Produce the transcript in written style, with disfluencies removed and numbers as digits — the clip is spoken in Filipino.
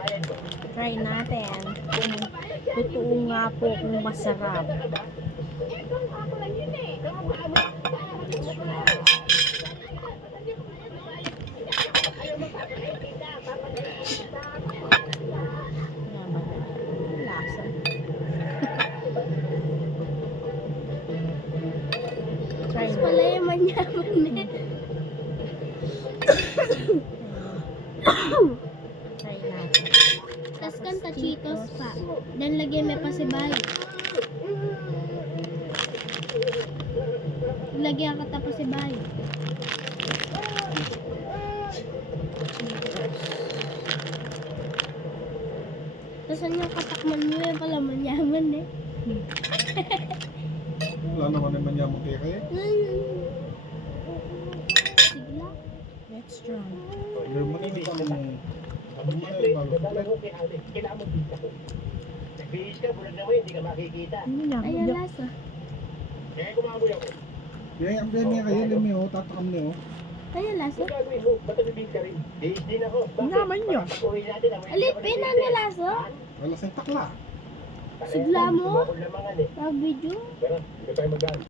Try natin kung totoo nga po kung masarap. Lasa. Try Mas pala yung manyaman eh. Try natin. Tapos kanta Cheetos pa. Dan lagyan may pasibay. Lagyan ka tapos pasibay. Tapos yung katakman mo yan pala manyaman eh. Wala naman yung manyamang kaya kaya. Sigla. Let's try. Yung mga pang... Ano man ay bago. Nagbihis ka, bulag na mo, hindi ka makikita. Ayan lasa. Kaya kumaboy ako. Kaya ang biyan niya kayo, limi o, tatakam niyo. Ayan lasa. Kung gagawin mo, ba't nabibig ka rin? Bihis din ako. Bakit? Naman nyo. Pag-uwi natin, amoy Alipin na lasa. Wala sa takla. Sigla mo? Lamangan eh. Pag video. Pero, hindi tayo mag